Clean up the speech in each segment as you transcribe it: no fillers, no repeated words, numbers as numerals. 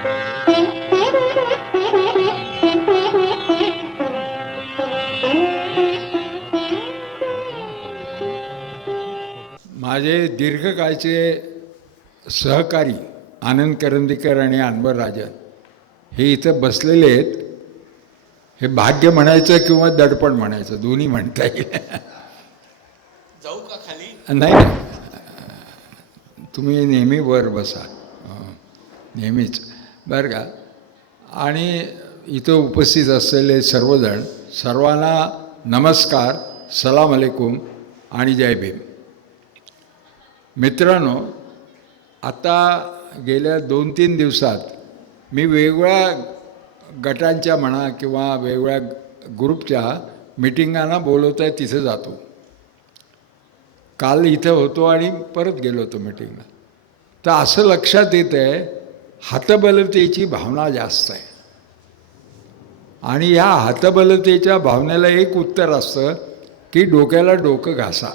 माझे दीर्घकाळचे सहकारी आनंद करंदीकर आणि अनवर राजन हे इथं बसलेले आहेत. हे भाग्य म्हणायचं किंवा दडपण म्हणायचं, दोन्ही म्हणता येईल. जाऊ का खाली? नाही नाही, तुम्ही नेहमी वर बसा, नेहमीच बरं का. आणि इथं उपस्थित असलेले सर्वजण, सर्वांना नमस्कार, सलाम अलैकुम आणि जय भीम. मित्रांनो, आता गेल्या 2-3 दिवसात मी वेगवेगळ्या गटांच्या म्हणा किंवा वेगवेगळ्या ग्रुपच्या मिटिंगांना बोलवत आहे तिथं जातो. काल इथं होतो आणि परत गेलो होतो मिटिंगला. तर असं लक्षात येतं आहे हतबलतेची भावना जास्त आहे. आणि ह्या हतबलतेच्या भावनेला एक उत्तर असतं की डोक्याला डोकं घासा.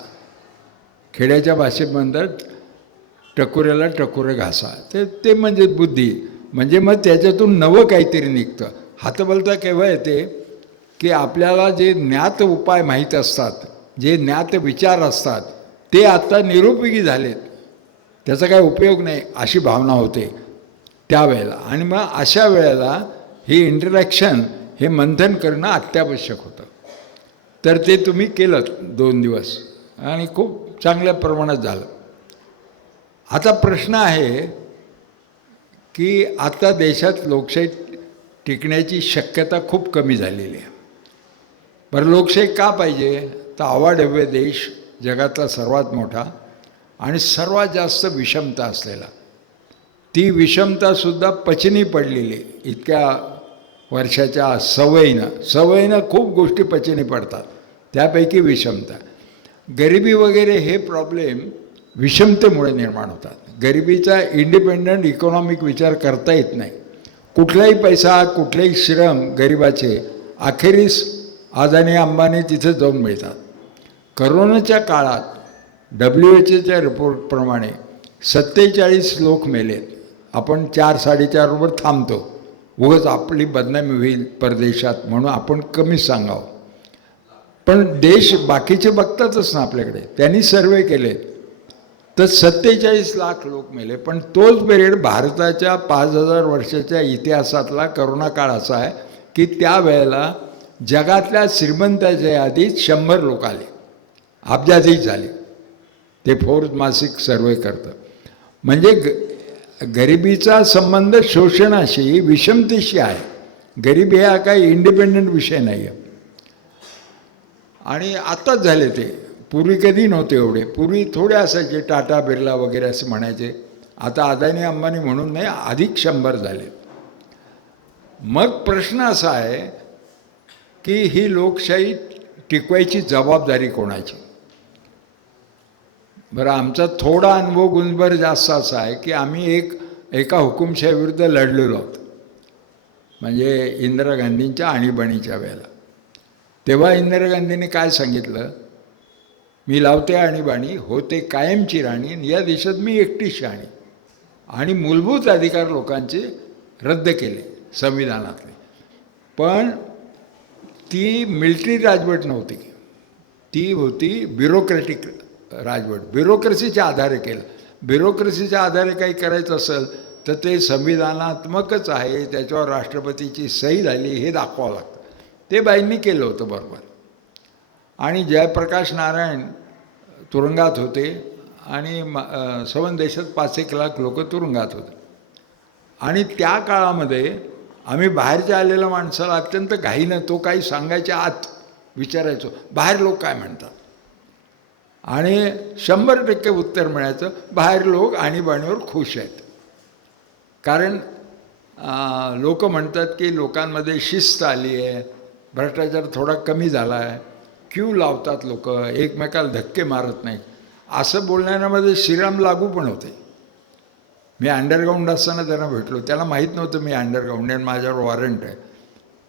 खेड्याच्या भाषेत म्हणतात टकोऱ्याला टकोरं घासा. ते म्हणजे बुद्धी, म्हणजे मग त्याच्यातून नवं काहीतरी निघतं. हतबलता केव्हा येते की आपल्याला जे ज्ञात उपाय माहीत असतात, जे ज्ञात विचार असतात ते आत्ता निरुपयोगी झालेत, त्याचा काही उपयोग नाही अशी भावना होते त्यावेळेला. आणि मग अशा वेळेला हे इंटरॅक्शन, हे मंथन करणं अत्यावश्यक होतं. तर ते तुम्ही केलं 2 दिवस आणि खूप चांगल्या प्रमाणात झालं. आता प्रश्न आहे की आता देशात लोकशाही टिकण्याची शक्यता खूप कमी झालेली आहे. बरं, लोकशाही का पाहिजे? तर अवाढव्य देश, जगातला सर्वात मोठा आणि सर्वात जास्त विषमता असलेला. ती विषमतासुद्धा पचनी पडलेली इतक्या वर्षाच्या सवयीनं खूप गोष्टी पचनी पडतात, त्यापैकी विषमता. गरिबी वगैरे हे प्रॉब्लेम विषमतेमुळे निर्माण होतात. गरिबीचा इंडिपेंडंट इकॉनॉमिक विचार करता येत नाही. कुठलाही पैसा, कुठलेही श्रम गरिबाचे अखेरीस अदानी अंबानी तिथं जाऊन मिळतात. करोनाच्या काळात WHOच्या रिपोर्टप्रमाणे 47 लोक मेलेत. आपण 4-4.5वर थांबतो, उगाच आपली बदनामी होईल परदेशात म्हणून आपण कमीच सांगावं. पण देश बाकीचे बघतातच ना आपल्याकडे, त्यांनी सर्वे केले तर 47 लाख लोक मेले. पण तोच पिरियड भारताच्या 5000 वर्षाच्या इतिहासातला करोना काळ असा आहे की त्यावेळेला जगातल्या श्रीमंताच्या यादीत 100 लोक आले, अब्जाधीश झाले. ते फोर्ब्स मासिक सर्वे करतं. म्हणजे गरिबीचा संबंध शोषणाशी, विषमतेशी आहे. गरिबी हा काही इंडिपेंडंट विषय नाही आहे. आणि आत्ताच झाले ते, पूर्वी कधी नव्हते एवढे. पूर्वी थोडे असायचे, टाटा बिर्ला वगैरे असे म्हणायचे. आता अदानी अंबानी म्हणून नाही, अधिक 100 झाले. मग प्रश्न असा आहे की ही लोकशाही टिकवायची जबाबदारी कोणाची? बरं, आमचा थोडा अनुभव गुणभर जास्त असा आहे की आम्ही एका हुकुमशाहीविरुद्ध लढलेलो आहोत. म्हणजे इंदिरा गांधींच्या आणीबाणीच्या वेळेला. तेव्हा इंदिरा गांधींनी काय सांगितलं? मी लावते आणीबाणी, होते कायमची राणी, या देशात मी एकटी शाणी. आणि मूलभूत अधिकार लोकांचे रद्द केले संविधानातले. पण ती मिलिटरी राजवट नव्हती, ती होती ब्युरोक्रॅटिक राजवट. ब्युरोक्रेसीच्या आधारे केलं. ब्युरोक्रेसीच्या आधारे काही करायचं असेल तर ते संविधानात्मकच आहे, त्याच्यावर राष्ट्रपतीची सही झाली हे दाखवावं लागतं. ते बाईंनी केलं होतं बरोबर. आणि जयप्रकाश नारायण तुरुंगात होते आणि संबंध देशात 5-1 लाख लोक तुरुंगात होते. आणि त्या काळामध्ये आम्ही बाहेरच्या आलेल्या माणसाला अत्यंत घाईनं तो काही सांगायच्या आत विचारायचो, बाहेर लोक काय म्हणतात. आणि 100% उत्तर मिळायचं, बाहेर लोक आणीबाणीवर खुश आहेत. कारण लोक म्हणतात की लोकांमध्ये शिस्त आली आहे, भ्रष्टाचार थोडा कमी झाला आहे, क्यू लावतात लोक, एकमेकाला धक्के मारत नाहीत. असं बोलण्यामध्ये श्रीराम लागू पण होते. मी अंडरग्राऊंड असताना त्यांना भेटलो, त्याला माहीत नव्हतं मी अंडरग्राऊंड आणि माझ्यावर वॉरंट आहे.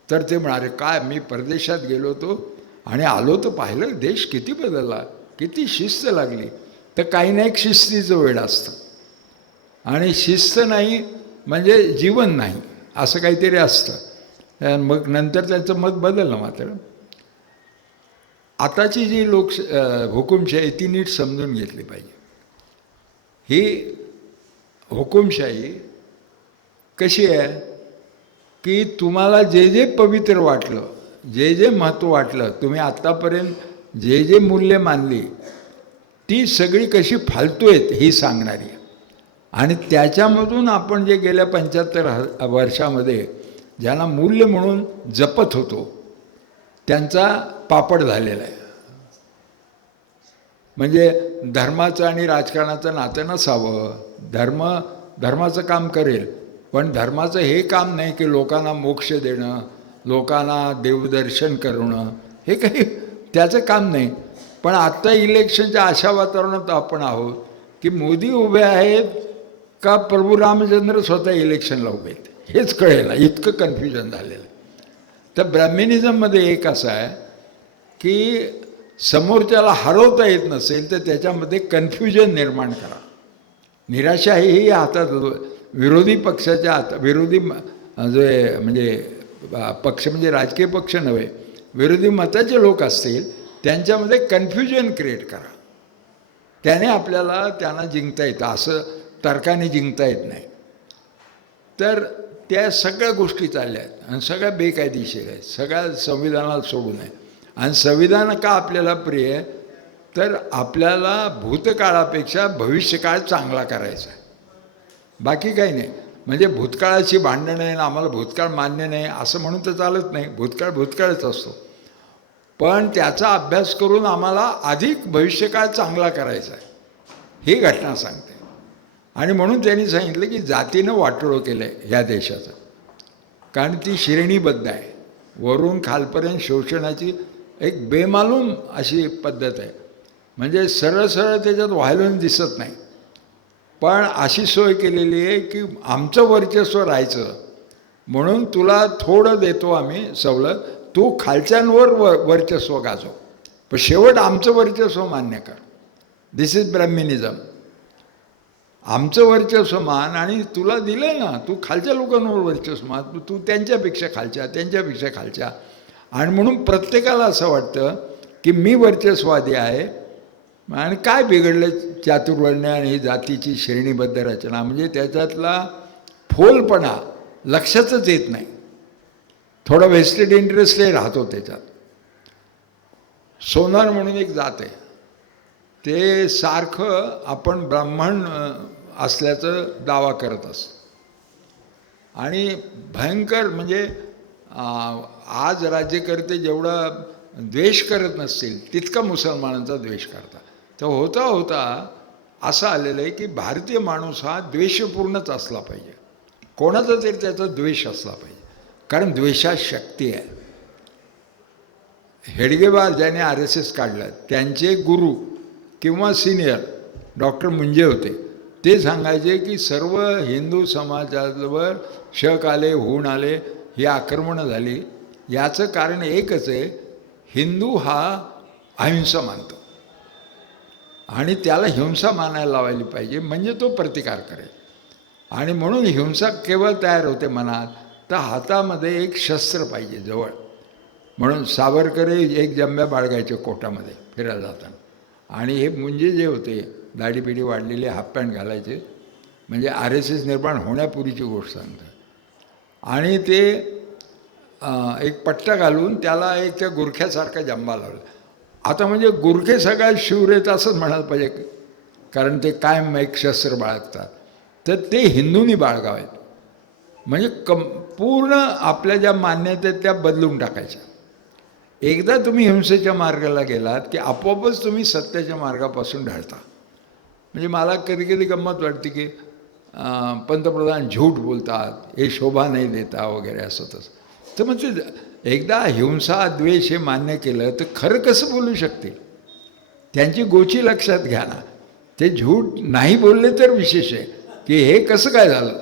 तर ते म्हणाले, काय मी परदेशात गेलो होतो आणि आलो तर पाहिलं देश किती बदलला, किती शिस्त लागली. तर काही ना एक शिस्तीचं वेळ असतं आणि शिस्त नाही म्हणजे जीवन नाही असं काहीतरी असतं. मग नंतर त्यांचं मत बदललं. मात्र आताची जी हुकुमशाही ती नीट समजून घेतली पाहिजे. ही हुकुमशाही कशी आहे की तुम्हाला जे जे पवित्र वाटलं, जे जे महत्त्व वाटलं, तुम्ही आत्तापर्यंत जे जे मूल्य मानली ती सगळी कशी फालतू आहेत ही सांगणारी आहे. आणि त्याच्यामधून आपण जे गेल्या 75 वर्षामध्ये ज्यांना मूल्य म्हणून जपत होतो त्यांचा पापड झालेला आहे. म्हणजे धर्माचं आणि राजकारणाचं नातं नसावं. धर्माचं काम करेल, पण धर्माचं हे काम नाही की लोकांना मोक्ष देणं, लोकांना देवदर्शन करणं, हे काही त्याचं काम नाही. पण आत्ता इलेक्शनच्या अशा वातावरणात आपण आहोत की मोदी उभे आहेत का प्रभू रामचंद्र स्वतः इलेक्शनला उभे आहेत हेच कळेल, इतकं कन्फ्युजन झालेलं. तर ब्रॅह्मनिझममध्ये एक असं आहे की समोरच्याला हरवता येत नसेल तर त्याच्यामध्ये कन्फ्युजन निर्माण करा. निराशा ही हातात, विरोधी पक्षाच्या हातात, विरोधी जे म्हणजे पक्ष म्हणजे राजकीय पक्ष नव्हे, विरोधी मताचे लोक असतील त्यांच्यामध्ये कन्फ्युजन क्रिएट करा. त्याने आपल्याला त्यांना जिंकता येतं, असं तर्काने जिंकता येत नाही. तर त्या सगळ्या गोष्टी चालल्या आहेत आणि सगळ्या बेकायदेशीर आहेत, सगळ्या संविधानाला सोडून आहे. आणि संविधान का आपल्याला प्रिय आहे तर आपल्याला भूतकाळापेक्षा भविष्यकाळ चांगला करायचा आहे, बाकी काही नाही. म्हणजे भूतकाळाची भांडणं आहे ना आम्हाला भूतकाळ मान्य नाही असं म्हणून तर चालत नाही. भूतकाळ भूतकाळच असतो, पण त्याचा अभ्यास करून आम्हाला अधिक भविष्यकाळ चांगला करायचा आहे ही घटना सांगते. आणि म्हणून त्यांनी सांगितलं की जातीनं वाटोळं केलं आहे ह्या देशाचं, कारण ती श्रेणीबद्ध आहे. वरून खालपर्यंत शोषणाची एक बेमालूम अशी पद्धत आहे. म्हणजे सरळ सरळ त्याच्यात व्हायलन्स दिसत नाही, पण अशी सोय केलेली आहे की आमचं वर्चस्व राहायचं म्हणून तुला थोडं देतो आम्ही सवलत, तू खालच्यांवर वर्चस्व गाजव, पण शेवट आमचं वर्चस्व मान्य कर. दिस इज ब्रह्मिनिझम. आमचं वर्चस्व मान आणि तुला दिलं ना, तू खालच्या लोकांवर वर्चस्व मान, तू त्यांच्यापेक्षा खालच्या. आणि म्हणून प्रत्येकाला असं वाटतं की मी वर्चस्वादी आहे. आणि काय बिघडलं चातुर्वर्ण्य आणि ही जातीची श्रेणीबद्ध रचना, म्हणजे त्याच्यातला फोलपणा लक्षातच येत नाही. थोडा वेस्टेड इंटरेस्टही राहतो त्याच्यात. सोनार म्हणून एक जात आहे, ते सारखं आपण ब्राह्मण असल्याचं दावा करत असतं. आणि भयंकर म्हणजे आज राज्यकर्ते जेवढा द्वेष करत नसतील तितका मुसलमानांचा द्वेष करतात. तर होता होता असं आलेलं आहे की भारतीय माणूस हा द्वेषपूर्णच असला पाहिजे, कोणाचा तरी त्याचा द्वेष असला पाहिजे, कारण द्वेषात शक्ती आहे. हेडगेवार ज्याने RSS काढलं त्यांचे गुरु किंवा सिनियर डॉक्टर मुंजे होते. ते सांगायचे की सर्व हिंदू समाजावर शक आले, होऊन आले, ही आक्रमणं झाली, याचं कारण एकच आहे, हिंदू हा अहिंसा मानतो आणि त्याला हिंसा मानायला लावायला पाहिजे, म्हणजे तो प्रतिकार करेल. आणि म्हणून हिंसा केवळ तयार होते मनात, तर हातामध्ये एक शस्त्र पाहिजे जवळ. म्हणून सावरकर एक जंब्या बाळगायचे कोटामध्ये फिरायला जाताना. आणि हे मुंजे जे होते दाढीपिढी वाढलेले हाफ पॅन्ट घालायचे, म्हणजे RSS निर्माण होण्यापूर्वीची गोष्ट सांगतात. आणि ते एक पट्टा घालून त्याला एक त्या गुरख्यासारखा जंबा लावला. आता म्हणजे गुरखे सगळ्यात शूर आहेत असंच म्हणायला पाहिजे, कारण ते कायम एक शस्त्र बाळगतात. तर ते हिंदूंनी बाळगावेत, म्हणजे पूर्ण आपल्या ज्या मान्यता आहेत त्या बदलून टाकायच्या. एकदा तुम्ही हिंसेच्या मार्गाला गेलात की आपोआपच तुम्ही सत्याच्या मार्गापासून ढळता. म्हणजे मला कधी कधी गंमत वाटते की पंतप्रधान झूट बोलतात, हे शोभा नाही देता वगैरे असं तसं. तर मग ते एकदा हिंसा द्वेष हे मान्य केलं तर खरं कसं बोलू शकतील? त्यांची गोची लक्षात घ्या ना. ते झूट नाही बोलले तर विशेष आहे की हे कसं काय झालं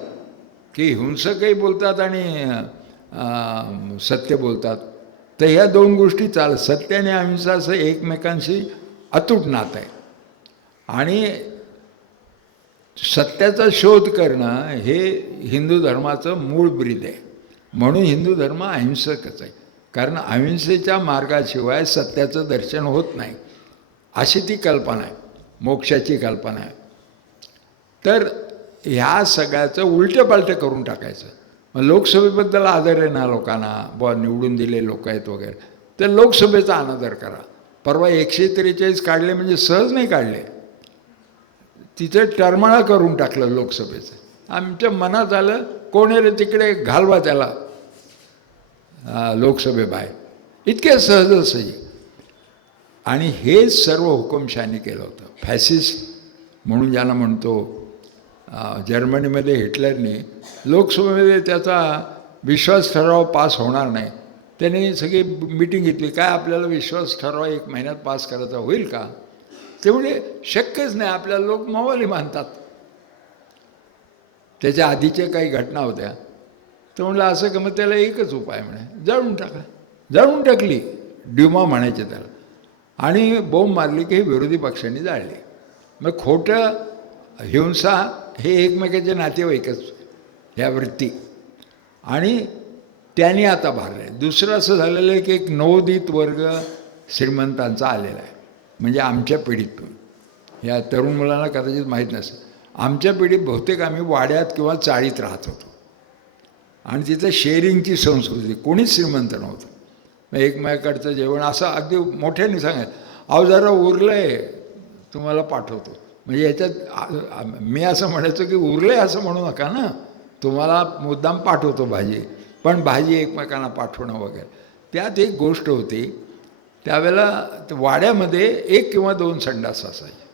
की हिंसकही बोलतात आणि सत्य बोलतात. तर ह्या दोन गोष्टी सत्य आणि अहिंसा असं एकमेकांशी अतूट नातं आहे. आणि सत्याचा शोध करणं हे हिंदू धर्माचं मूळ ब्रीद आहे. म्हणून हिंदू धर्म अहिंसकच आहे. कारण अहिंसेच्या मार्गाशिवाय सत्याचं दर्शन होत नाही, अशी ती कल्पना आहे, मोक्षाची कल्पना आहे. तर ह्या सगळ्याचं उलटंपालटं करून टाकायचं. मग लोकसभेबद्दल आदर आहे ना लोकांना, निवडून दिले लोक आहेत वगैरे, तर लोकसभेचा अनादर करा. परवा 143 काढले म्हणजे सहज नाही काढले, तिथे टरमाळा करून टाकलं लोकसभेचं. आमच्या मनात आलं कोणी रे तिकडे घालवा त्याला लोकसभेबाहेर, इतके सहजसहजी. आणि हे सर्व हुकुमशाही केलं होतं. फॅसिस्ट म्हणून ज्यांना म्हणतो, जर्मनीमध्ये हिटलरने लोकसभेमध्ये त्याचा विश्वास ठराव पास होणार नाही, त्याने सगळी मीटिंग घेतली. काय आपल्याला विश्वास ठराव 1 महिन्यात पास करायचा होईल का? ते म्हणजे शक्यच नाही, आपल्याला लोक मवाली मानतात. त्याच्या आधीच्या काही घटना होत्या, तर म्हणलं असं का, मग त्याला एकच उपाय म्हणे, जाळून टाका. जाळून टाकली, ड्युमा म्हणायचे त्याला, आणि बोंब मारली की विरोधी पक्षांनी जाळली. मग खोटं, हिंसा हे एकमेकाचे नातेवाईकच ह्या वृत्ती. आणि त्यांनी आता भारले. दुसरं असं झालेलं आहे की एक नवोदित वर्ग श्रीमंतांचा आलेला आहे, म्हणजे आमच्या पिढीतून. या तरुण मुलांना कदाचित माहीत नसेल, आमच्या पिढीत बहुतेक आम्ही वाड्यात किंवा चाळीत राहत होतो, आणि तिथं शेअरिंगची संस्कृती, कोणीच श्रीमंत नव्हतं. मग एकमेकाकडचं जेवण असं अगदी मोठ्याने सांगायचं, अहो जरा उरलं आहे तुम्हाला पाठवतो. म्हणजे याच्यात मी असं म्हणायचो की उरलं आहे असं म्हणू नका ना, तुम्हाला मुद्दाम पाठवतो भाजी, पण भाजी एकमेकांना पाठवणं वगैरे. त्यात एक गोष्ट होती, त्यावेळेला वाड्यामध्ये 1 किंवा 2 संडास असायचे,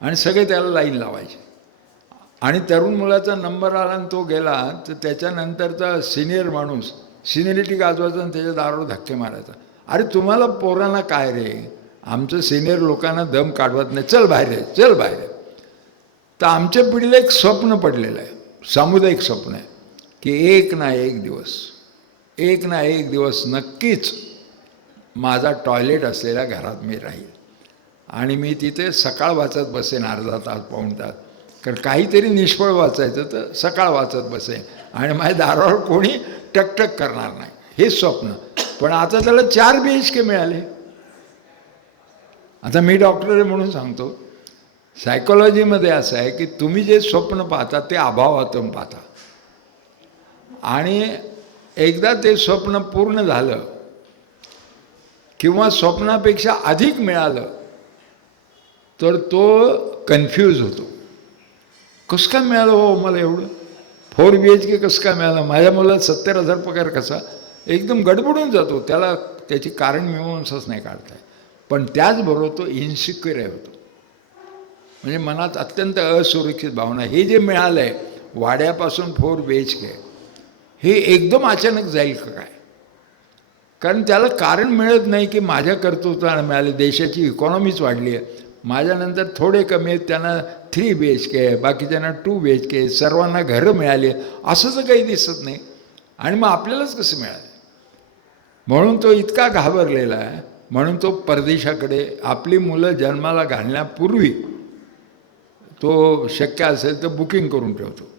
आणि सगळे त्याला लाईन लावायचे. आणि तरुण मुलाचा नंबर आला आणि तो गेला, तर त्याच्यानंतरचा सिनियर माणूस सिनियरिटी गाजवायचा आणि त्याच्या दारावर धक्के मारायचा. अरे तुम्हाला पोरांना काय रे, आमचं सिनियर लोकांना दम काढवत नाही, चल बाहेर आहे, चल बाहेर आहे. तर आमच्या पिढीला एक स्वप्न पडलेलं आहे, सामुदायिक स्वप्न आहे, की एक ना एक दिवस नक्कीच माझा टॉयलेट असलेल्या घरात मी राहील, आणि मी तिथे सकाळ वाचत बसेन, अर्धा तास पाऊण तास. कारण काहीतरी निष्फळ वाचायचं तर सकाळ वाचत बसेन, आणि माझ्या दारावर कोणी टकटक करणार नाही, हे स्वप्न. पण आता त्याला 4 BHK मिळाले. आता मी डॉक्टर आहे म्हणून सांगतो, सायकोलॉजीमध्ये असं आहे की तुम्ही जे स्वप्न पाहता ते अभावातून पाहता, आणि एकदा ते स्वप्न पूर्ण झालं किंवा स्वप्नापेक्षा अधिक मिळालं तर तो कन्फ्यूज होतो. कसं काय मिळालं हो मला एवढं, 4 BHK कसं काय मिळालं, माझ्या मुलाला 70,000 पगार कसा, एकदम गडबडून जातो. त्याला त्याची कारण मीमांसाच नाही काढता. पण त्याचबरोबर तो इन्सिक्युअर होतो, म्हणजे मनात अत्यंत असुरक्षित भावना. हे जे मिळालं आहे वाड्यापासून 4 BHK, हे एकदम अचानक जाईल का काय? कारण त्याला कारण मिळत नाही की माझ्या कर्तृत्वाने मिळाले, देशाची इकॉनॉमीच वाढली आहे, माझ्यानंतर थोडे कमी आहेत त्यांना 3 BHK, बाकीच्यांना 2 BHK, सर्वांना घरं मिळाली, असं तर काही दिसत नाही. आणि मग आपल्यालाच कसं मिळालं? म्हणून तो इतका घाबरलेला आहे. म्हणून तो परदेशाकडे आपली मुलं जन्माला घालण्यापूर्वी तो शक्य असेल तर बुकिंग करून ठेवतो,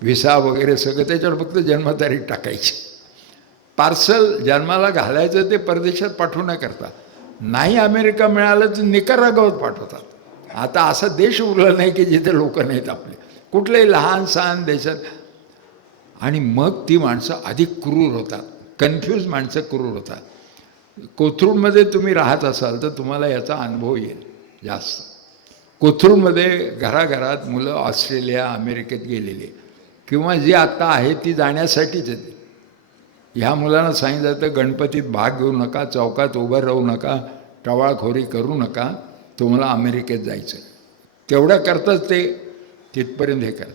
व्हिसा वगैरे सगळं, त्याच्यावर फक्त जन्मतारीख टाकायची. पार्सल जन्माला घालायचं ते परदेशात पाठवण्याकरता. नाही अमेरिका मिळालं तर निकरागोत पाठवतात. आता असा देश उरला नाही की जिथे लोक नाहीत आपले, कुठल्याही लहान सहान देशात. आणि मग ती माणसं अधिक क्रूर होतात, कन्फ्यूज माणसं क्रूर होतात. कोथरूडमध्ये तुम्ही राहत असाल तर तुम्हाला याचा अनुभव येईल जास्त. कोथरूडमध्ये घराघरात मुलं ऑस्ट्रेलिया अमेरिकेत गेलेली, किंवा जी आत्ता आहे ती जाण्यासाठीच येते. ह्या मुलांना सांगितलं तर गणपतीत भाग घेऊ नका, चौकात उभं राहू नका, टवाळखोरी करू नका, तुम्हाला अमेरिकेत जायचं. तेवढ्या करताच ते तिथपर्यंत हे कर.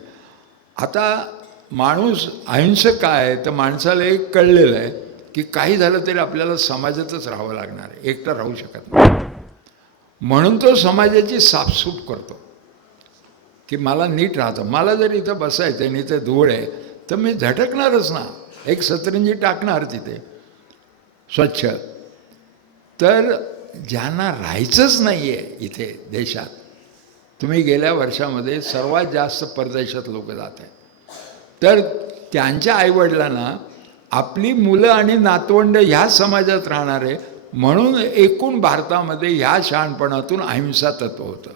आता माणूस अहिंसक काय आहे तर माणसाला एक कळलेलं आहे की काही झालं तरी आपल्याला समाजातच राहावं लागणार आहे, एकटा राहू शकत नाही. म्हणून तो समाजाची साफसूफ करतो की मला नीट राहतं. मला जर इथं बसायचं आणि इथं धूळ आहे तर मी झटकणारच ना, एक सतरंजी टाकणार तिथे स्वच्छ. तर ज्यांना राहायचंच नाही आहे इथे देशात, तुम्ही गेल्या वर्षामध्ये सर्वात जास्त परदेशात लोक जात आहेत. तर त्यांच्या आईवडिलांना आपली मुलं आणि नातवंड ह्या समाजात राहणारे, म्हणून एकूण भारतामध्ये ह्या शहाणपणातून अहिंसा तत्व होतं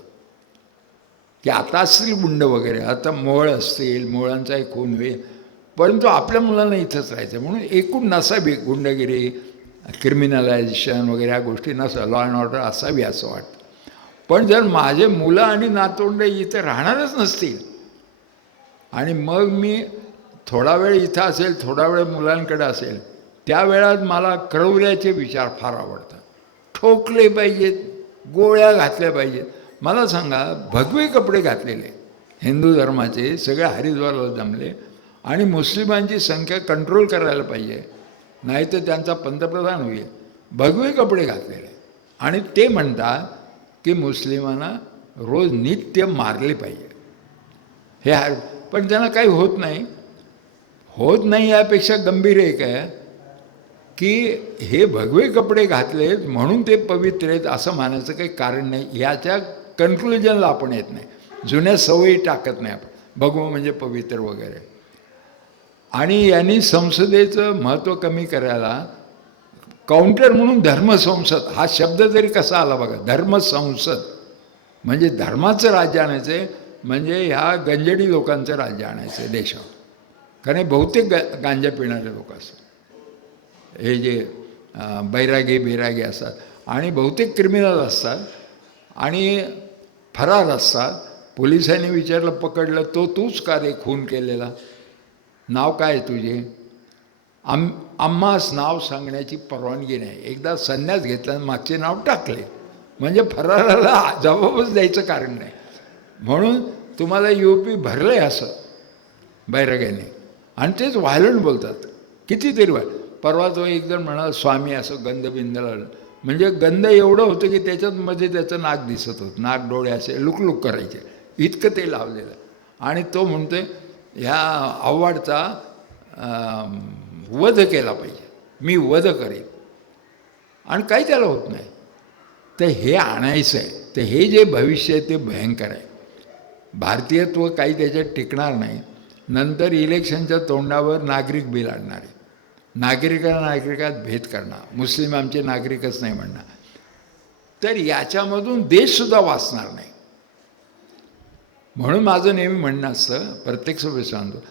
की आता असतील गुंड वगैरे, आता मोळ असतील, मोळांचा एक खून होईल, परंतु आपल्या मुलांना इथंच राहायचं म्हणून एकूण नसावी गुंडगिरी, क्रिमिनलायझेशन वगैरे ह्या गोष्टी नसा, लॉ अँड ऑर्डर असावी असं वाटतं. पण जर माझे मुलं आणि नातवंड इथे राहणारच नसतील आणि मग मी थोडा वेळ इथं असेल, थोडा वेळ मुलांकडे असेल, त्या वेळात मला क्रौर्याचे विचार फार आवडतात. ठोकले पाहिजेत, गोळ्या घातल्या पाहिजेत. मला सांगा, भगवे कपडे घातलेले हिंदू धर्माचे सगळे हरिद्वारला जमले आणि मुस्लिमांची संख्या कंट्रोल करायला पाहिजे, नाही तर त्यांचा पंतप्रधान होईल. भगवे कपडे घातलेले आणि ते म्हणतात की मुस्लिमांना रोज नित्य मारले पाहिजे. हे पण त्यांना काही होत नाही. होत नाही यापेक्षा गंभीर एक आहे की हे भगवे कपडे घातलेत म्हणून ते पवित्र आहेत असं मानायचं काही कारण नाही. याच्या कन्क्लुजनला आपण येत नाही, जुन्या सवयी टाकत नाही आपण, भगवं म्हणजे पवित्र वगैरे. आणि यांनी संसदेचं महत्त्व कमी करायला काउंटर म्हणून धर्मसंसद हा शब्द तरी कसा आला बघा. धर्मसंसद म्हणजे धर्माचं राज्य आणायचं आहे, म्हणजे ह्या गंजडी लोकांचं राज्य आणायचं आहे देशावर. कारण बहुतेक गांजा पिणारे लोक असतात, हे जे बैरागी असतात आणि बहुतेक क्रिमिनल असतात आणि फरार असतात. पोलिसांनी विचारलं, पकडलं, तो तूच का रे खून केलेला, नाव काय तुझे? आम्हास नाव सांगण्याची परवानगी नाही. एकदा संन्यास घेतला मागचे नाव टाकले म्हणजे फराराला जबाबच द्यायचं कारण नाही. म्हणून तुम्हाला UP भरलं आहे असं बैराग्याने आणि तेच व्हायलंट बोलतात कितीतरी वेळ. परवा तो एक जण म्हणाला स्वामी असं गंध बिंदला, म्हणजे गंध एवढं होतं की त्याच्यात मध्ये त्याचं नाक दिसत होतं, नाक डोळे असे लुकलुक करायचे, इतकं ते लावलेलं. आणि तो म्हणतोय ह्या आव्हाडचा वध केला पाहिजे, मी वध करेन, आणि काही त्याला होत नाही. तर हे आणायचं आहे. तर हे जे भविष्य आहे ते भयंकर आहे. भारतीयत्व काही त्याच्यात टिकणार नाही. नंतर इलेक्शनच्या तोंडावर नागरिक बिल आणणार आहे, नागरिकात भेद करणार, मुस्लिम आमचे नागरिकच नाही म्हणणार. तर याच्यामधून देशसुद्धा वाचणार नाही. म्हणून माझं नेहमी म्हणणं असतं, प्रत्येक सभेत सांगतो,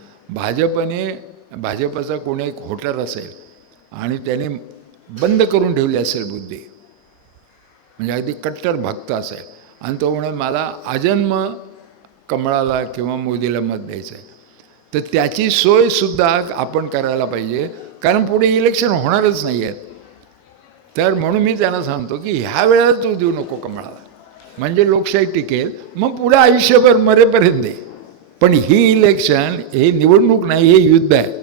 भाजपचा कोणी एक होटर असेल आणि त्याने बंद करून ठेवली असेल बुद्धी, म्हणजे अगदी कट्टर भक्त असेल आणि तो म्हणून मला आजन्म कमळाला किंवा मोदीला मत द्यायचं आहे, तर त्याची सोयसुद्धा आपण करायला पाहिजे. कारण पुढे इलेक्शन होणारच नाही आहेत. तर म्हणून मी त्यांना सांगतो की ह्या वेळेला तू देऊ नको कमळाला, म्हणजे लोकशाही टिकेल, मग पुढे आयुष्यभर मरेपर्यंत दे. पण ही इलेक्शन हे निवडणूक नाही, हे युद्ध आहे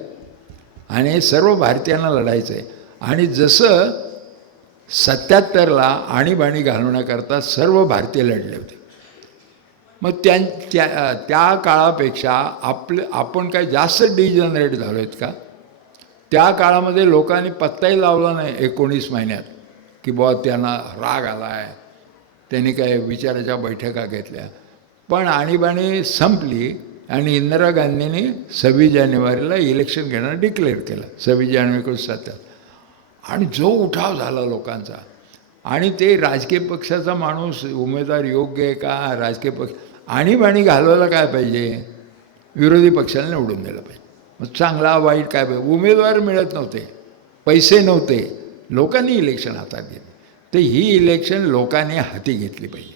आणि हे सर्व भारतीयांना लढायचं आहे. आणि जसं 77ला आणीबाणी घालवण्याकरता सर्व भारतीय लढले होते, मग त्या काळापेक्षा आपण काय जास्त डिजनरेट झालो आहेत का? त्या काळामध्ये लोकांनी पत्ताही लावला नाही 19 महिन्यात की बुवा त्यांना राग आला आहे, त्यांनी काय विचाराच्या बैठका घेतल्या. पण आणीबाणी संपली आणि इंदिरा गांधींनी 26 जानेवारीला इलेक्शन घेणं डिक्लेअर केलं, 26 जानेवारी 1970. आणि जो उठाव झाला लोकांचा, आणि ते राजकीय पक्षाचा माणूस उमेदवार योग्य आहे का, राजकीय पक्ष आणीबाणी घालवायला काय पाहिजे, विरोधी पक्षाला निवडून दिलं पाहिजे. मग चांगला वाईट काय पाहिजे, उमेदवार मिळत नव्हते, पैसे नव्हते, लोकांनी इलेक्शन हातात घेतलं. तर ही इलेक्शन लोकांनी हाती घेतली पाहिजे,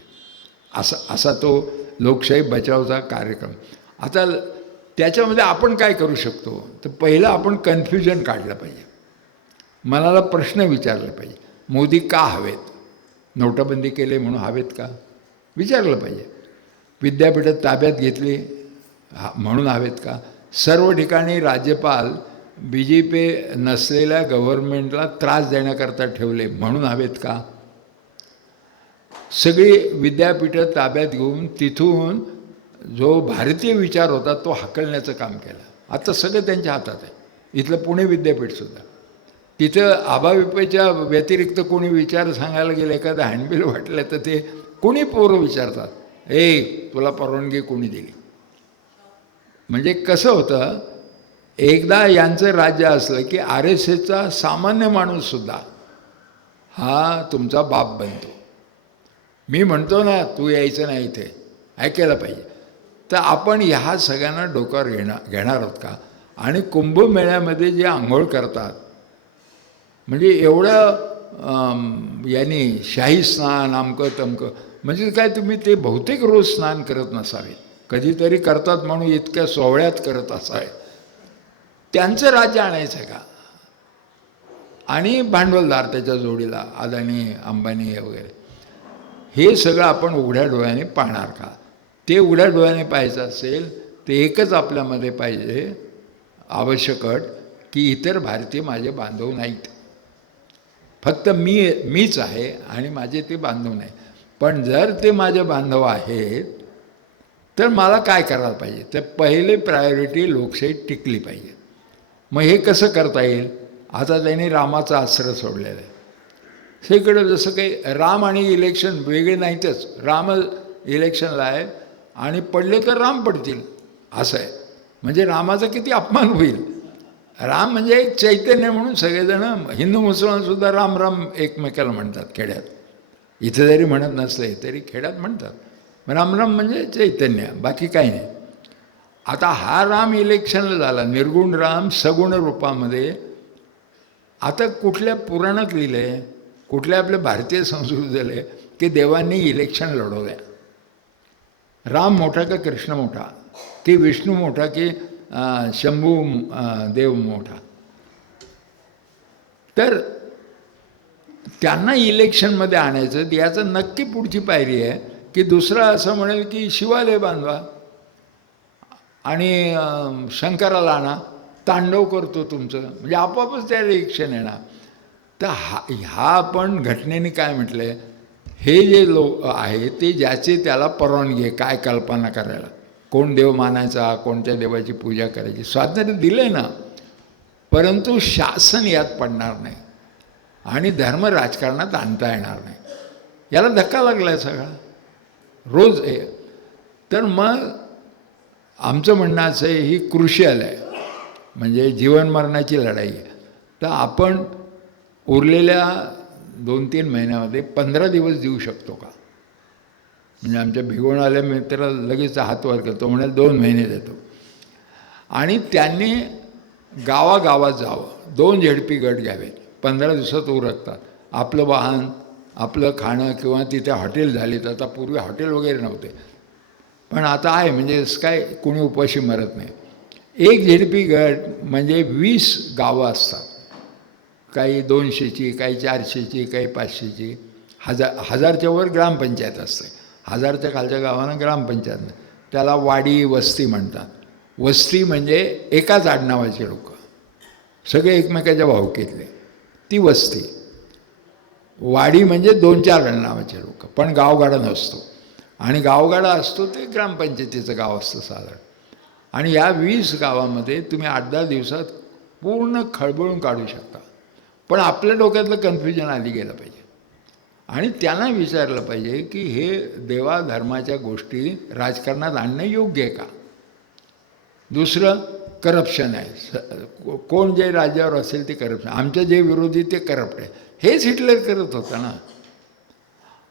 असा तो लोकशाही बचावचा कार्यक्रम. आता त्याच्यामध्ये आपण काय करू शकतो, तर पहिलं आपण कन्फ्युजन काढलं पाहिजे, मनाला प्रश्न विचारले पाहिजे. मोदी का हवेत, नोटाबंदी केली म्हणून हवेत का, विचारलं पाहिजे. विद्यापीठात ताब्यात घेतली म्हणून हवेत का, सर्व ठिकाणी राज्यपाल BJP नसलेल्या गव्हर्नमेंटला त्रास देण्याकरता ठेवले म्हणून हवेत का, सगळी विद्यापीठं ताब्यात घेऊन तिथून जो भारतीय विचार होता तो हाकलण्याचं काम केलं. आता सगळं त्यांच्या हातात आहे. इथलं पुणे विद्यापीठसुद्धा, तिथं आबाविपेच्या व्यतिरिक्त कोणी विचार सांगायला गेलं, एखादं हँडबिल वाटलं तर ते कोणी पोरं विचारतात, तुला परवानगी कोणी दिली? म्हणजे कसं होतं, एकदा यांचं राज्य असलं की RSSचा सामान्य माणूससुद्धा हा तुमचा बाप बनतो. मी म्हणतो ना, तू यायचं नाही इथे, ऐकायला पाहिजे. तर आपण ह्या सगळ्यांना डोक्यावर घेणार आहोत का? आणि कुंभमेळ्यामध्ये जे आंघोळ करतात, म्हणजे एवढं यांनी शाही स्नान अमकं तमकं, म्हणजे काय तुम्ही ते बहुतेक रोज स्नान करत नसावे, कधीतरी करतात म्हणून इतक्या सोहळ्यात करत असावे. त्यांचं राज्य आणायचं का? आणि भांडवलदार त्याच्या जोडीला अदानी अंबानी वगैरे, हे सगळं आपण उघड्या डोळ्याने पाहणार का? ते उघड्या डोळ्याने पाहायचं असेल ते एकच आपल्यामध्ये पाहिजे आवश्यक अट, की इतर भारतीय माझे बांधव नाहीत, फक्त मीच आहे आणि माझे ते बांधव नाही. पण जर ते माझे बांधव आहेत तर मला काय करायला पाहिजे? तर पहिले प्रायोरिटी लोकशाही टिकली पाहिजे. मग हे कसं करता येईल? आता त्यांनी रामाचा आश्रय सोडलेला आहे. सगळीकडे जसं काही राम आणि इलेक्शन वेगळे नाहीतच, राम इलेक्शनला आहे आणि पडले तर राम पडतील असं आहे. म्हणजे रामाचा किती अपमान होईल. राम म्हणजे एक चैतन्य म्हणून सगळेजण हिंदू मुसलमानसुद्धा राम राम एकमेकाला म्हणतात खेड्यात. इथं जरी म्हणत नसले तरी खेड्यात म्हणतात. राम राम म्हणजे चैतन्य, बाकी काही नाही. आता हा राम इलेक्शनला झाला, निर्गुण राम सगुण रूपामध्ये. आता कुठल्या पुराणात लिहिलं आहे, कुठल्या आपल्या भारतीय संस्कृतीत झालं आहे की देवांनी इलेक्शन लढवल्या? राम मोठा का कृष्ण मोठा, की विष्णू मोठा, की शंभू देव मोठा? तर त्यांना इलेक्शनमध्ये आणायचं, याचं नक्की पुढची पायरी आहे की दुसरा असं म्हणेल की शिवालय बांधवा आणि शंकराला आणा, तांडव करतो तुमचं, म्हणजे आपोआपच त्या इलेक्शन येणार. तर ह्या आपण घटनेने काय म्हटलं आहे, हे जे लोक आहे ते ज्याचे त्याला परवानगी आहे काय कल्पना करायला, कोण देव मानायचा, कोणत्या देवाची पूजा करायची, स्वातंत्र्य दिलं आहे ना, परंतु शासन यात पडणार नाही आणि धर्म राजकारणात आणता येणार नाही. याला धक्का लागला आहे सगळा रोज आहे. तर मग आमचं म्हणणं असं आहे, ही क्रुशियल आहे, म्हणजे जीवन मरणाची लढाई आहे. तर आपण उरलेल्या 2-3 महिन्यामध्ये 15 दिवस देऊ शकतो का? म्हणजे आमच्या भिगवण आल्या मित्राला लगेच हात वर करतो, म्हणाल 2 महिने देतो. आणि त्यांनी गावागावात जावं, 2 झेडपी गट घ्यावेत, 15 दिवसात उरकतात. आपलं वाहन, आपलं खाणं, किंवा तिथे हॉटेल झालीत. आता पूर्वी हॉटेल वगैरे नव्हते, पण आता आहे, म्हणजे काय कोणी उपाशी मरत नाही. 1 झेडपी गट म्हणजे 20 गावं असतात, काही 200ची, काही 400ची, काही 500ची, 1000च्या वर ग्रामपंचायत असते. 1000च्या खालच्या गावांना ग्रामपंचायत नाही, त्याला वाडी वस्ती म्हणतात. वस्ती म्हणजे एकाच आडनावाचे लोक, सगळे एकमेकाच्या भावकीतले, ती वस्ती. वाडी म्हणजे 2-4 आडनावाचे लोक, पण गावगाडा नसतो. आणि गावगाडा असतो ते ग्रामपंचायतीचं गाव असतं साधारण. आणि या 20 गावामध्ये तुम्ही 8-10 दिवसात पूर्ण खळबळून काढू शकता. पण आपल्या डोक्यातलं कन्फ्युजन आधी गेलं पाहिजे आणि त्यांना विचारलं पाहिजे की हे देवाधर्माच्या गोष्टी राजकारणात आणणं योग्य आहे का? दुसरं करप्शन आहे, कोण जे राज्यावर असेल ते करप्शन, आमचे जे विरोधी ते करप्ट आहे. हेच हिटलर करत होता ना,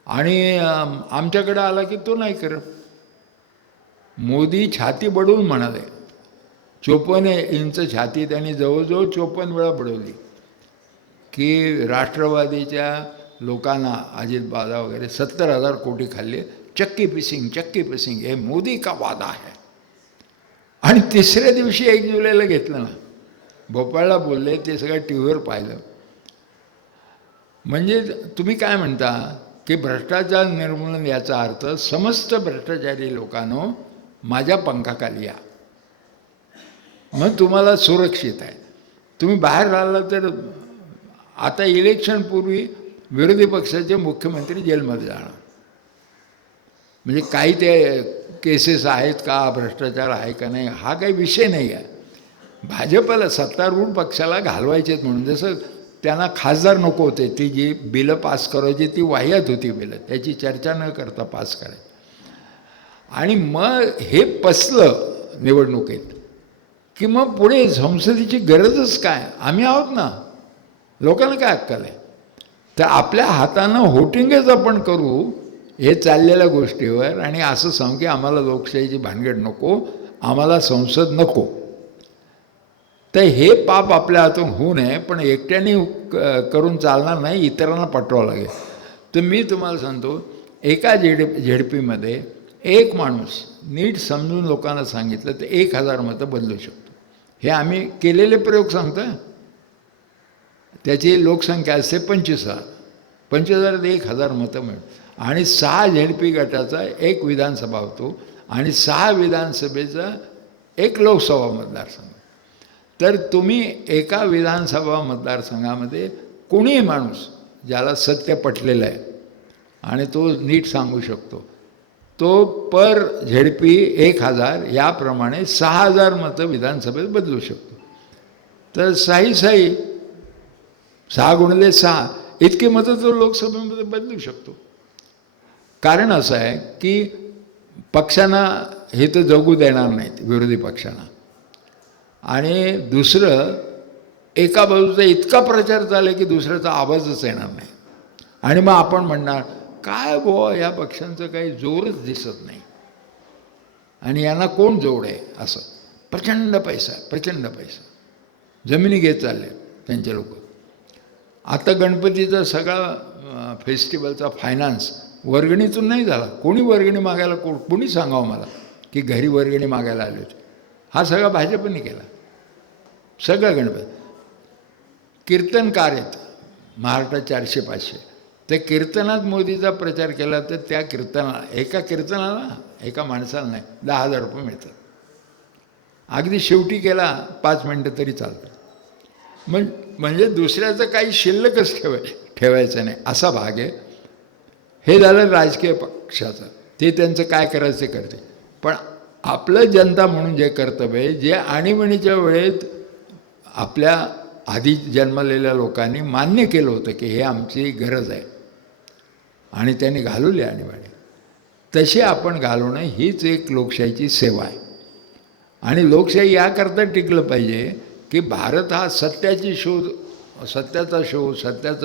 आणि आमच्याकडे आला की तो नाही करत. मोदी छाती बडवून म्हणाले, 54 इंच छाती त्यांनी जवळजवळ 54 वेळा बडवली की राष्ट्रवादीच्या लोकांना, अजितदादा वगैरे 70,000 कोटी खाल्ले, चक्की पिसिंग, हे मोदी का वादा है. आणि तिसऱ्या दिवशी 1 जुलैला घेतलं ना, भोपाळला बोलले, ते सगळं टी व्हीवर पाहिलं. म्हणजे तुम्ही काय म्हणता की भ्रष्टाचार निर्मूलन, याचा अर्थ समस्त भ्रष्टाचारी लोकांनो माझ्या पंखाखाली या, मग तुम्हाला सुरक्षित आहे. तुम्ही बाहेर राहिला तर आता इलेक्शनपूर्वी विरोधी पक्षाचे मुख्यमंत्री जेलमध्ये जाणार. म्हणजे काही ते केसेस आहेत का, भ्रष्टाचार आहे का नाही, हा काही विषय नाही आहे. भाजपला, सत्तारूढ पक्षाला घालवायचेत म्हणून, जसं त्यांना खासदार नको होते, ती जी बिलं पास करायची ती वाह्यात होती बिलं, त्याची चर्चा न करता पास करायची. आणि मग हे पचलं निवडणुकीत की मग पुढे संसदेची गरजच काय, आम्ही आहोत ना, लोकांना काय अक्कल आहे. तर आपल्या हातानं होटिंगच आपण करू हे चाललेल्या गोष्टीवर आणि असं सांगू की आम्हाला लोकशाहीची भानगड नको, आम्हाला संसद नको. तर हे पाप आपल्या हातून होऊ नये, पण एकट्याने करून चालणार नाही, इतरांना पाठवावं लागेल. तर मी तुम्हाला सांगतो, एका झेडपीमध्ये एक माणूस नीट समजून लोकांना सांगितलं तर 1000 मतं बदलू शकतो. हे आम्ही केलेले प्रयोग सांगतो. त्याची लोकसंख्या असते 25,000. 25,000 1000 मतं मिळतात आणि 6 झेडपी गटाचा एक विधानसभा होतो आणि 6 विधानसभेचा एक लोकसभा मतदारसंघ. तर तुम्ही एका विधानसभा मतदारसंघामध्ये कोणीही माणूस ज्याला सत्य पटलेलं आहे आणि तो नीट सांगू शकतो, तो पर झेडपी 1000 याप्रमाणे 6000 मतं विधानसभेत बदलू शकतो. तर 6 6 इतकी मतं तो लोकसभेमध्ये बदलू शकतो. कारण असं आहे की पक्षांना हे तर जगू देणार नाहीत, विरोधी पक्षांना. आणि दुसरं, एका बाजूचा इतका प्रचार चालला की दुसऱ्याचा आवाजच येणार नाही. आणि मग आपण म्हणणार काय बुवा, या पक्षांचं काही जोरच दिसत नाही आणि यांना कोण जोड आहे. असं प्रचंड पैसा, प्रचंड पैसा, जमिनी घेत चालले त्यांचे लोक. आता गणपतीचा सगळा फेस्टिवलचा फायनान्स वर्गणीतून नाही झाला. कोणी वर्गणी मागायला, कोणी सांगावं मला की घरी वर्गणी मागायला आले होते. हा सगळा भाजपने केला. सगळं गणपती. कीर्तनकार आहेत महाराष्ट्रात 400-500. त्या कीर्तनात मोदीचा प्रचार केला तर त्या एका कीर्तनाला, एका माणसाला नाही, 10,000 रुपये मिळतात. अगदी शेवटी केला 5 मिनटं तरी चालतं. म्हणजे दुसऱ्याचं काही शिल्लकच ठेवायचं नाही, असा भाग आहे. हे झालं राजकीय पक्षाचं, ते त्यांचं काय करायचं करते. पण आपलं जनता म्हणून जे कर्तव्य आहे, जे आणीबाणीच्या वेळेत आपल्या आधी जन्मलेल्या लोकांनी मान्य केलं होतं की हे आमची गरज आहे आणि त्यांनी घालवली आणीबाणी, तशी आपण घालवणं हीच एक लोकशाहीची सेवा आहे. आणि लोकशाही याकरता टिकलं पाहिजे की भारत हा सत्याचा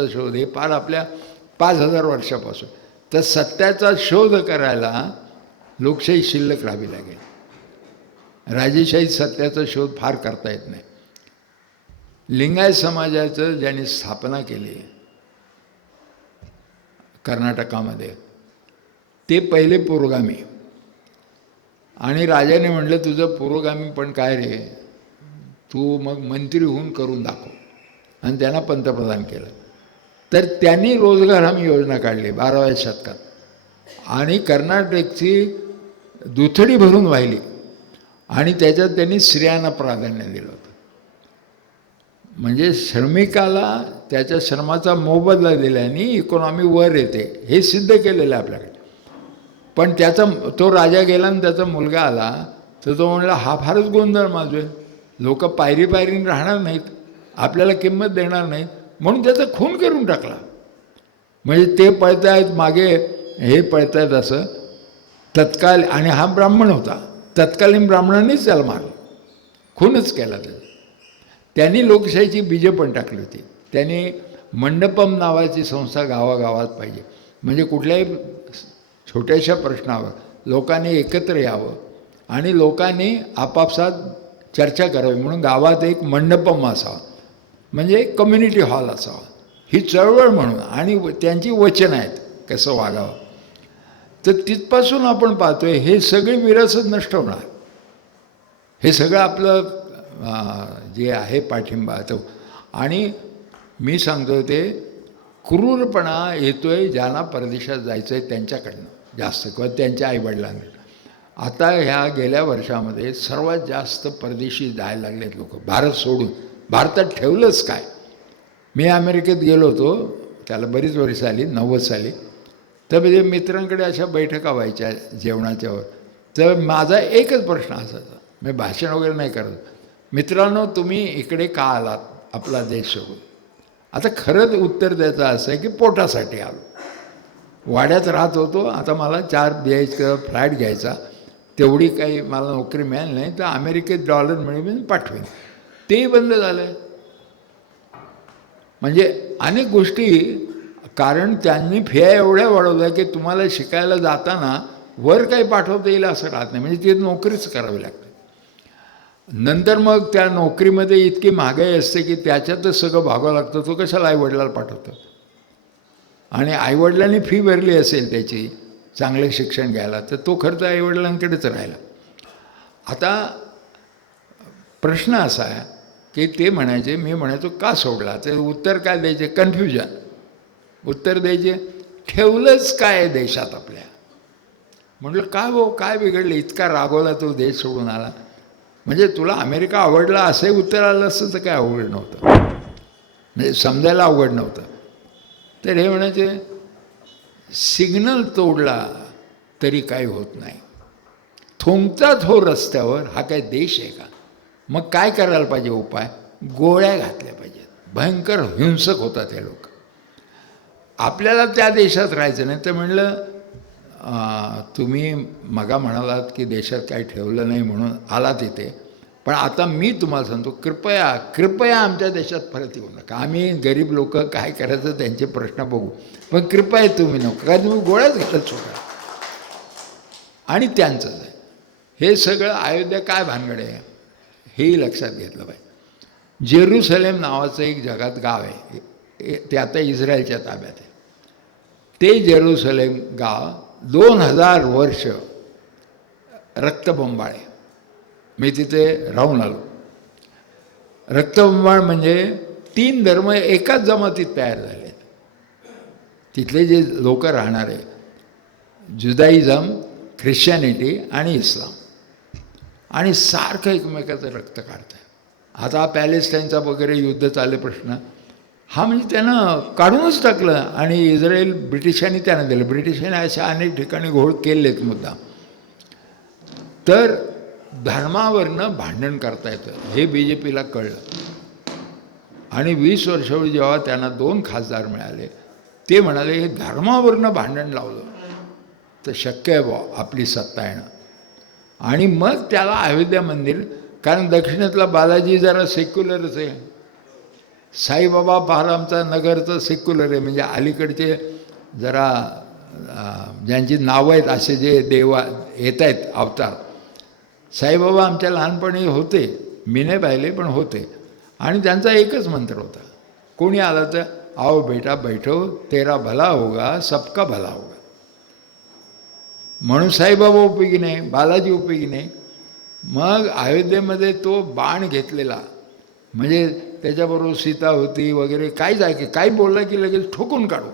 शोध हे फार आपल्या 5000 वर्षापासून. तर सत्याचा शोध करायला लोकशाही शिल्लक राहावी लागेल. राजेशाहीत सत्याचा शोध फार करता येत नाही. लिंगायत समाजाचं ज्यांनी स्थापना केली कर्नाटकामध्ये, ते पहिले पुरोगामी. आणि राजाने म्हटलं तुझं पुरोगामी पण काय रे, तू मग मंत्री होऊन करून दाखव. आणि त्यांना पंतप्रधान केलं. तर त्यांनी रोजगार हमी योजना काढली 12व्या शतकात आणि कर्नाटकची दुथडी भरून वाहिली आणि त्याच्यात त्यांनी स्त्रियांना प्राधान्य दिलं होतं. म्हणजे श्रमिकाला त्याच्या श्रमाचा मोबदला दिल्याने इकॉनॉमी वर येते, हे सिद्ध केलेलं आहे आपल्याकडे. पण तो राजा गेला आणि त्याचा मुलगा आला तर तो म्हणला हा फारच गोंधळ माजू आहे, लोक पायरीने राहणार नाहीत, आपल्याला किंमत देणार नाहीत, म्हणून त्याचा खून करून टाकला. म्हणजे ते पळतायत मागे, हे पळतायत असं तत्काल. आणि हा ब्राह्मण होता, तत्कालीन ब्राह्मणांनीच त्याला मारलं, खूनच केला त्याचा. त्यांनी लोकशाहीची बीजं पण टाकली होती. त्यांनी मंडपम नावाची संस्था गावागावात पाहिजे, म्हणजे कुठल्याही छोट्याशा प्रश्नावर लोकांनी एकत्र यावं आणि लोकांनी आपापसात चर्चा करावी, म्हणून गावात एक मंडपम असावा, म्हणजे एक कम्युनिटी हॉल असावा, ही चळवळ म्हणून. आणि त्यांची वचन आहेत कसं वागावं. तर तिथपासून आपण पाहतोय हे सगळी विरासत नष्ट होणार. हे सगळं आपलं जे आहे पाठिंबा तो. आणि मी सांगतो ते क्रूरपणा येतोय ज्यांना परदेशात जायचं आहे त्यांच्याकडनं जास्त, किंवा त्यांच्या आईवडिलांकडनं. आता ह्या गेल्या वर्षामध्ये सर्वात जास्त परदेशी जायला लागलेत लोक, भारत सोडून. भारतात ठेवलंच काय. मी अमेरिकेत गेलो होतो, त्याला बरीच वर्ष आली, 90 साली. तर म्हणजे मित्रांकडे अशा बैठका व्हायच्या जेवणाच्यावर. तर माझा एकच प्रश्न असायचा, मी भाषण वगैरे नाही करत, मित्रांनो तुम्ही इकडे का आलात आपला देश सोडून. आता खरंच उत्तर द्यायचं असं आहे की पोटासाठी आलो. वाड्यात राहत होतो, आता मला 4 BHK फ्लॅट घ्यायचा तेवढी काही मला नोकरी मिळाली नाही तर अमेरिकेत डॉलर मिळून पाठवेन. तेही बंद झालं आहे. म्हणजे अनेक गोष्टी, कारण त्यांनी फिया एवढ्या वाढवल्या की तुम्हाला शिकायला जाताना वर काही पाठवता येईल असं राहत नाही. म्हणजे ती नोकरीच करावी लागते. नंतर मग त्या नोकरीमध्ये इतकी महागाई असते की त्याच्यातच सगळं भागावं लागतं. तो कशाला आईवडिलाला पाठवतो. आणि आईवडिलांनी फी भरली असेल त्याची चांगले शिक्षण घ्यायला तर तो खर्च आईवडिलांकडेच राहिला. आता प्रश्न असा आहे की ते म्हणायचे, मी म्हणायचो का सोडला, तर उत्तर काय द्यायचे, कन्फ्युजन उत्तर द्यायचे, ठेवलंच काय आहे देशात आपल्या. म्हटलं काय हो, काय बिघडलं, इतका रागवला तो देश सोडून आला. म्हणजे तुला अमेरिका आवडला असंही उत्तर आलं असतं तर काय अवघड नव्हतं, म्हणजे समजायला अवघड नव्हतं. तर हे म्हणायचे सिग्नल तोडला तरी काही होत नाही, थुंकतात हो रस्त्यावर, हा काय देश आहे का. मग काय करायला पाहिजे उपाय, गोळ्या घातल्या पाहिजेत. भयंकर हिंसक होतात हे लोक. आपल्याला त्या देशात राहायचं नाही. तर म्हणलं तुम्ही मगा म्हणालात की देशात काही ठेवलं नाही म्हणून आला तिथे, पण आता मी तुम्हाला सांगतो, कृपया कृपया आमच्या देशात परत येऊ नका. आम्ही गरीब लोक काय करायचं त्यांचे प्रश्न बघू, पण कृपया तुम्ही नको, कारण तुम्ही गोळ्याच घालत सोडा. आणि त्यांचंच आहे हे सगळं. अयोध्या काय भानगड आहे हेही लक्षात घेतलं पाहिजे. जेरुसलेम नावाचं एक जगात गाव आहे, ते आता इस्रायलच्या ताब्यात आहे. ते जेरुसलेम गाव 2000 वर्ष रक्तबंबाळ आहे. मी तिथे राहून आलो. रक्तबंबाळ म्हणजे 3 धर्म एकाच जमातीत तयार झाले आहेत. तिथले जे लोक राहणारे, जुदाइझम, ख्रिश्चनिटी आणि इस्लाम, आणि सारखं एकमेकाचं रक्त काढत आहे. आता पॅलेस्टाईनचा वगैरे युद्ध चालले प्रश्न, हा म्हणजे त्यानं काढूनच टाकलं. आणि इस्रायल ब्रिटिशांनी त्यानं दिलं. ब्रिटिशांनी अशा अनेक ठिकाणी घोळ केलेत मुद्दा. तर धर्मावरनं भांडण करता येतं हे BJPला कळलं. आणि 20 वर्षापूर्वी जेव्हा त्यांना 2 खासदार मिळाले, ते म्हणाले हे धर्मावरनं भांडण लावलं तर शक्य आहे बुवा आपली सत्ता येणं. आणि मग त्याला अयोध्या मंदिर, कारण दक्षिणेतला बालाजी जरा सेक्युलरच आहे. साईबाबा आमचा नगरचं सेक्युलर आहे. म्हणजे अलीकडचे जरा ज्यांची नावं आहेत असे जे देवा येत आहेत अवतार, साईबाबा आमच्या लहानपणी होते, मी नाही पाहिले पण होते. आणि त्यांचा एकच मंत्र होता, कोणी आला तर आओ बेटा बैठो, तेरा भला होगा सबका भला होगा. म्हणून साईबाबा उपयोगी नाही, बालाजी उपयोगी नाही. मग अयोध्येमध्ये तो बाण घेतलेला, म्हणजे त्याच्याबरोबर सीता होती वगैरे, काही जागे काही बोलला की लगेच ठोकून काढू.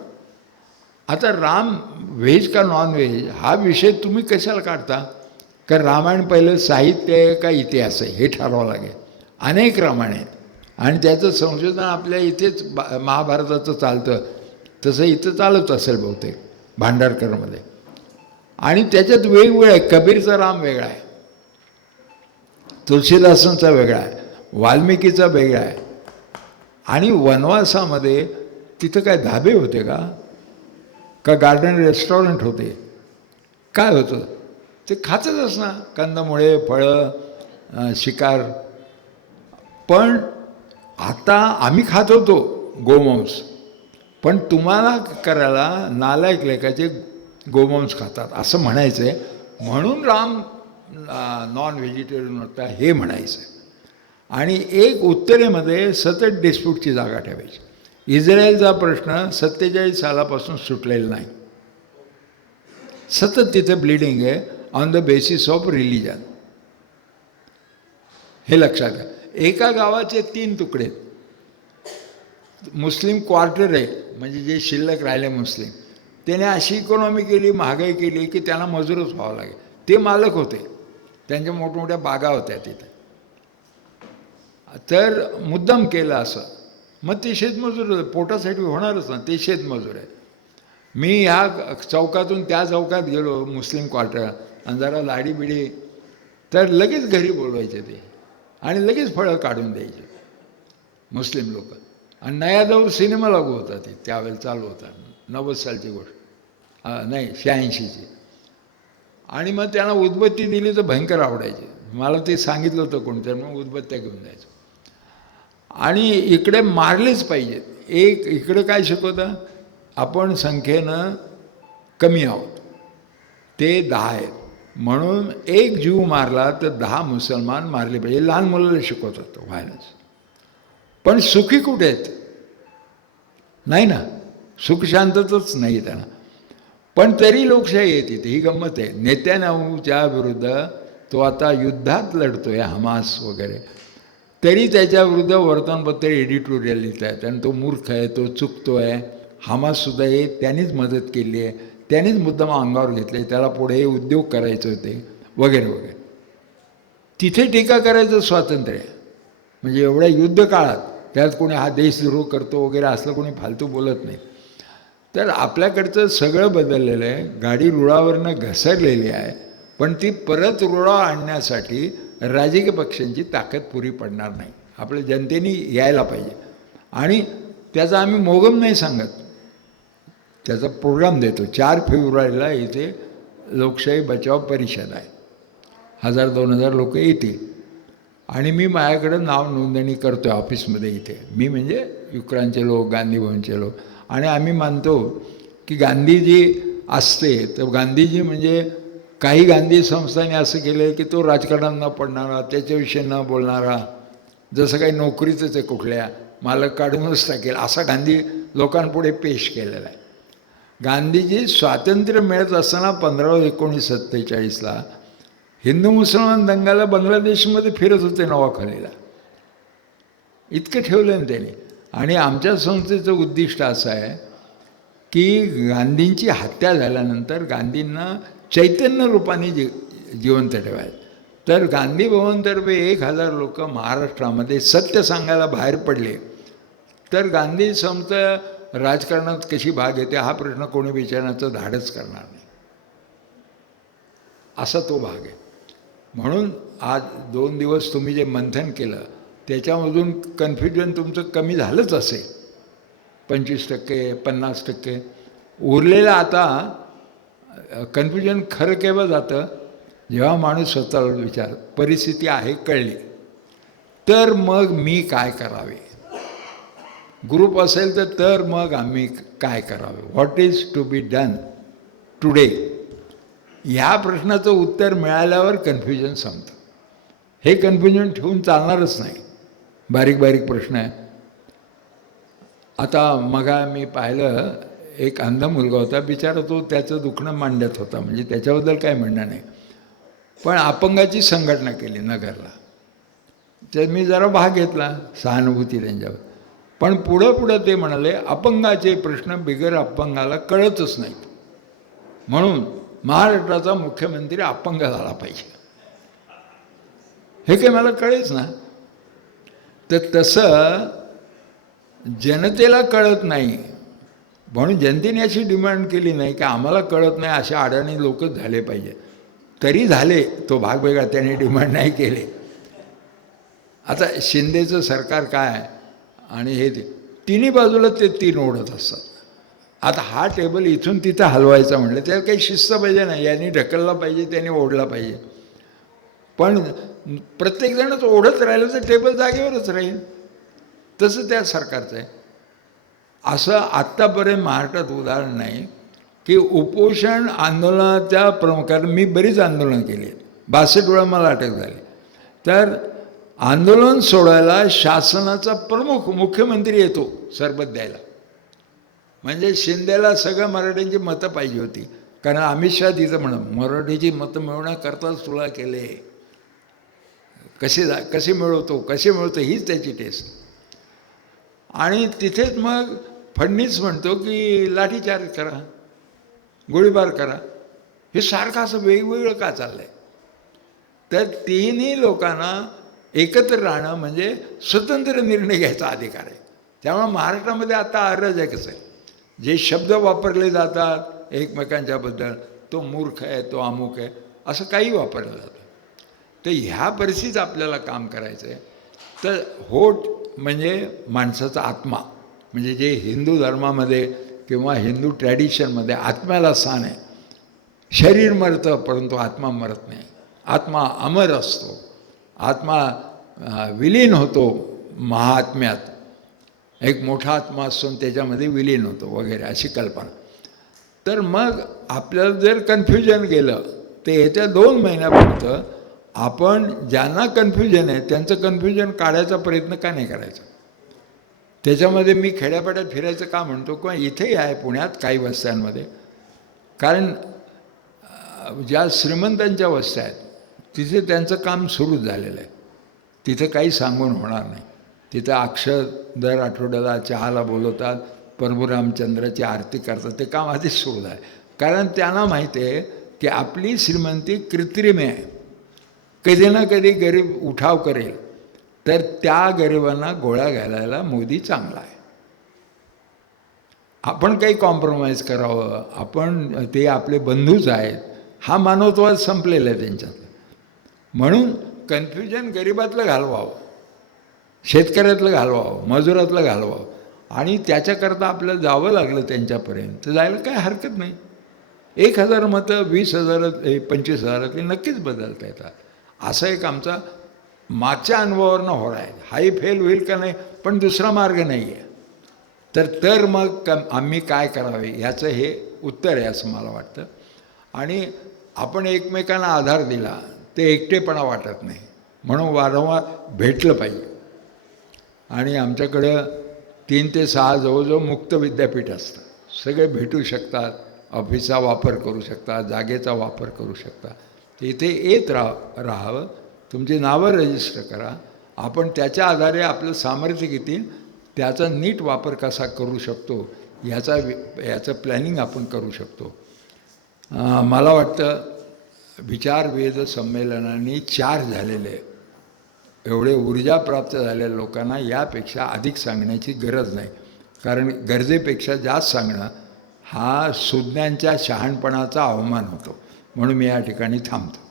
आता राम व्हेज का नॉन व्हेज हा विषय तुम्ही कशाला काढता, कारण रामायण पहिलं साहित्य आहे का इतिहास आहे हे ठरवावं लागेल. अनेक रामायण आहेत आणि त्याचं संशोधन आपल्या इथेच महाभारताचं चालतं, तसं इथं चालत असेल बहुतेक भांडारकरमध्ये. आणि त्याच्यात वेगवेगळं आहे. कबीरचा राम वेगळा आहे, तुलसीदासांचा वेगळा आहे, वाल्मिकीचा वेगळा आहे. आणि वनवासामध्ये तिथं काय धाबे होते का गार्डन रेस्टॉरंट होते, काय होतं ते खातच ना, कंदमुळे, फळं, शिकार. पण आता आम्ही खात होतो गोमांस, पण तुम्हाला करायला नालायक लेखाचे गोमांस खातात असं म्हणायचं आहे. म्हणून राम नॉन व्हेजिटेरियन होता हे म्हणायचं आहे. आणि एक उत्तरेमध्ये सतत डिस्प्यूटची जागा ठेवायची. इस्रायलचा प्रश्न 47 सालापासून सुटलेला नाही, सतत तिथे ब्लिडिंग आहे on the basis of religion. हे लक्षात घ्या. एका गावाचे 3 तुकडे, मुस्लिम क्वार्टर आहे, म्हणजे जे शिल्लक राहिले मुस्लिम, त्याने अशी इकॉनॉमी केली, महागाई केली की त्यांना मजूरच व्हावं लागेल. ते मालक होते, त्यांच्या मोठमोठ्या बागा होत्या तिथे, तर मुद्दाम केलं असं. मग ते शेतमजूर पोटासाठी होणारच ना, ते शेतमजूर आहे. मी ह्या चौकातून त्या चौकात गेलो मुस्लिम क्वार्टर, आणि जरा लाडीबिडी, तर लगेच घरी बोलवायचे ते आणि लगेच फळं काढून द्यायचे मुस्लिम लोक. आणि नयादौर सिनेमा लागू होता, ते त्यावेळेला चालू होता, 90 सालची गोष्ट, नाही 86ची. आणि मग त्यांना उदबत्ती दिली तर भयंकर आवडायची. मला ते सांगितलं होतं कोणतं, मग उदबत्त्या घेऊन जायचं. आणि इकडे मारलेच पाहिजेत. एक इकडे काय शिकवतं, आपण संख्येनं कमी आहोत, ते 10 आहेत, म्हणून एक जीव मारला तर 10 मुसलमान मारले पाहिजे. लहान मुलाला शिकवतात व्हायलन्स. पण सुखी कुठे आहेत? नाही ना, सुख शांततच नाही त्यांना. पण तरी लोकशाही आहे तिथे. ही गंमत आहे. नेत्यानाहूच्या विरुद्ध तो आता युद्धात लढतोय, हमास वगैरे, तरी त्याच्याविरुद्ध वर्तमानपत्र एडिटोरियल लिहित आहेत आणि तो मूर्ख आहे, तो चुकतो आहे. हमाससुद्धा हे त्यांनीच मदत केली आहे, त्यांनीच मुद्दाम अंगावर घेतले, त्याला पुढे उद्योग करायचे होते वगैरे वगैरे. तिथे टीका करायचं स्वातंत्र्य आहे. म्हणजे एवढ्या युद्ध काळात त्यात कोणी हा देशद्रोह करतो वगैरे असलं कोणी फालतू बोलत नाही. तर आपल्याकडचं सगळं बदललेलं आहे. गाडी रुळावरनं घसरलेली आहे, पण ती परत रुळावर आणण्यासाठी राजकीय पक्षांची ताकद पुरी पडणार नाही. आपल्या जनतेने यायला पाहिजे. आणि त्याचा आम्ही मोगम नाही सांगत, त्याचा प्रोग्राम देतो. 4 फेब्रुवारीला इथे लोकशाही बचाव परिषद आहे. 1000-2000 लोक येतील आणि मी माझ्याकडं नाव नोंदणी करतो आहे ऑफिसमध्ये इथे. मी म्हणजे युक्रांचे लोक, गांधी भवनचे लोक. आणि आम्ही मानतो की गांधीजी असते तर गांधीजी म्हणजे काही गांधी संस्थांनी असं केलं आहे की तो राजकारणात न पडणारा, त्याच्याविषयी न बोलणारा, जसं काही नोकरीचंच आहे, कुठल्या मालक काढूनच टाकेल, असा गांधी लोकांपुढे पेश केलेला आहे. गांधीजी स्वातंत्र्य मिळत असताना 15/1947ला हिंदू मुसलमान दंगाला बांगलादेशमध्ये फिरत होते नवाखालीला. इतकं ठेवलं ना त्यांनी. आणि आमच्या संस्थेचं उद्दिष्ट असं आहे की गांधींची हत्या झाल्यानंतर गांधींना चैतन्य रूपाने जिवंत ठेवायचं. तर गांधी भवनतर्फे 1000 लोक महाराष्ट्रामध्ये सत्य सांगायला बाहेर पडले तर गांधी संस्था राजकारणात कशी भाग घेते हा प्रश्न कोणी विचारण्याचं धाडच करणार नाही, असा तो भाग आहे. म्हणून आज 2 दिवस तुम्ही जे मंथन केलं त्याच्यामधून कन्फ्युजन तुमचं कमी झालंच असेल, 25%, 50%. उरलेलं आता कन्फ्युजन खरं केव्हा जातं, जेव्हा माणूस स्वतःला विचार परिस्थिती आहे कळली तर मग मी काय करावे. ग्रुप असेल तर मग आम्ही काय करावे, what is to be done today. ह्या प्रश्नाचं उत्तर मिळाल्यावर कन्फ्युजन संपतं. हे कन्फ्युजन ठेवून चालणारच नाही. बारीक बारीक प्रश्न आहे. आता मगा मी पाहिलं, एक अंध मुलगा होता बिचारा, तो त्याचं दुखणं मांडत होता, म्हणजे त्याच्याबद्दल काय म्हणणं नाही, पण अपंगाची संघटना केली नगरला. तर मी जरा भाग घेतला, सहानुभूती त्यांच्यावर. पण पुढं ते म्हणाले अपंगाचे प्रश्न बिगर अपंगाला कळतच नाहीत, म्हणून महाराष्ट्राचा मुख्यमंत्री अपंग झाला पाहिजे. हे काही मला कळेच ना. तर तसं जनतेला कळत नाही, म्हणून जनतेने अशी डिमांड केली नाही की आम्हाला कळत नाही अशा अडाणी लोकच झाले पाहिजे. तरी झाले, तो भाग वेगळा, त्याने डिमांड नाही केले. आता शिंदेचं सरकार काय आणि हे तिन्ही बाजूला ते 3 ओढत असतात. आता हा टेबल इथून तिथं हलवायचा म्हटलं त्याला काही शिस्त पाहिजे नाही, यांनी ढकलला पाहिजे, त्यांनी ओढला पाहिजे. पण प्रत्येकजणच ओढत राहिलं तर टेबल जागेवरच राहील. तसं त्या सरकारचं आहे. असं आत्तापर्यंत महाराष्ट्रात उदाहरण नाही की उपोषण आंदोलनाच्या प्रमुखांनी, मी बरीच आंदोलनं केली, 62 वेळा मला अटक झाली. तर आंदोलन सोडायला शासनाचा प्रमुख मुख्यमंत्री येतो सरबत द्यायला. म्हणजे शिंदेला सगळं मराठ्यांची मतं पाहिजे होती, कारण अमित शहा तिथं मराठीची मतं मिळवण्याकरताच तुला केले, कसे मिळवतो हीच त्याची टेस्ट. आणि तिथेच मग फडणवीस म्हणतो की लाठीचार्ज करा, गोळीबार करा. हे सारखं असं वेगवेगळं का चाललं आहे. तर तिन्ही लोकांना एकत्र राहणं म्हणजे स्वतंत्र निर्णय घ्यायचा अधिकार आहे. त्यामुळे महाराष्ट्रामध्ये आता अराजकच आहे. जे शब्द वापरले जातात एकमेकांच्याबद्दल, तो मूर्ख आहे, तो अमुक आहे, असं काही वापरलं जातं. तर ह्या परिस्थितीत आपल्याला काम करायचं आहे. तर होठ म्हणजे माणसाचा आत्मा, म्हणजे जे हिंदू धर्मामध्ये किंवा हिंदू ट्रॅडिशनमध्ये आत्म्याला स्थान आहे, शरीर मरतं परंतु आत्मा मरत नाही. आत्मा अमर असतो. आत्मा विलीन होतो महात्म्यात. एक मोठा आत्मा असतो आणि त्याच्यामध्ये विलीन होतो वगैरे अशी कल्पना. तर मग आपल्याला जर कन्फ्युजन गेलं तर येत्या 2 महिन्यापर्यंत आपण ज्यांना कन्फ्युजन आहे त्यांचं कन्फ्युजन काढायचा प्रयत्न का नाही करायचा. त्याच्यामध्ये मी खेड्यापाड्यात फिरायचं का म्हणतो किंवा इथेही आहे पुण्यात काही वस्त्यांमध्ये. कारण ज्या श्रीमंतांच्या वस्त्या आहेत तिथे त्यांचं काम सुरूच झालेलं आहे. तिथं काही सांगून होणार नाही. तिथं अक्षर दर आठवड्याला चहाला बोलवतात, प्रभू रामचंद्राची आरती करतात. ते काम आधीच सुरू आहे. कारण त्यांना माहिती आहे की आपली श्रीमंती कृत्रिम आहे. कधी ना कधी गरीब उठाव करेल तर त्या गरिबांना गोळ्या घालायला मोदी चांगला आहे. आपण काही कॉम्प्रोमाइज करावं, आपण ते आपले बंधूच आहेत, हा मानवत्वाद संपलेला आहे त्यांच्यात. म्हणून कन्फ्युजन गरिबातलं घालवावं, शेतकऱ्यातलं घालवावं, मजुरातलं घालवावं. आणि त्याच्याकरता आपल्याला जावं लागलं त्यांच्यापर्यंत तर जायला काय हरकत नाही. 1,000 मतं 20,000 25,000 नक्कीच बदलता येतात. असा एक आमचा मागच्या अनुभवावरनं होणार आहे. हाही फेल होईल का नाही पण दुसरा मार्ग नाही आहे. तर मग आम्ही काय करावे याचं हे उत्तर आहे असं मला वाटतं. आणि आपण एकमेकांना आधार दिला ते एकटेपणा वाटत नाही. म्हणून वारंवार भेटलं पाहिजे. आणि आमच्याकडं 3 ते 6 जवळजवळ मुक्त विद्यापीठ असतं. सगळे भेटू शकतात, ऑफिसचा वापर करू शकतात, जागेचा वापर करू शकतात. तर इथे येत राहावं. तुमची नावं रजिस्टर करा. आपण त्याच्या आधारे आपलं सामर्थ्य किती त्याचा नीट वापर कसा करू शकतो याचं प्लॅनिंग आपण करू शकतो. मला वाटतं विचारवेध संमेलनाने 4 झालेले एवढे ऊर्जा प्राप्त झालेल्या लोकांना यापेक्षा अधिक सांगण्याची गरज नाही. कारण गरजेपेक्षा जास्त सांगणं हा सुज्ञांच्या शहाणपणाचा अवमान होतो. म्हणून मी या ठिकाणी थांबतो.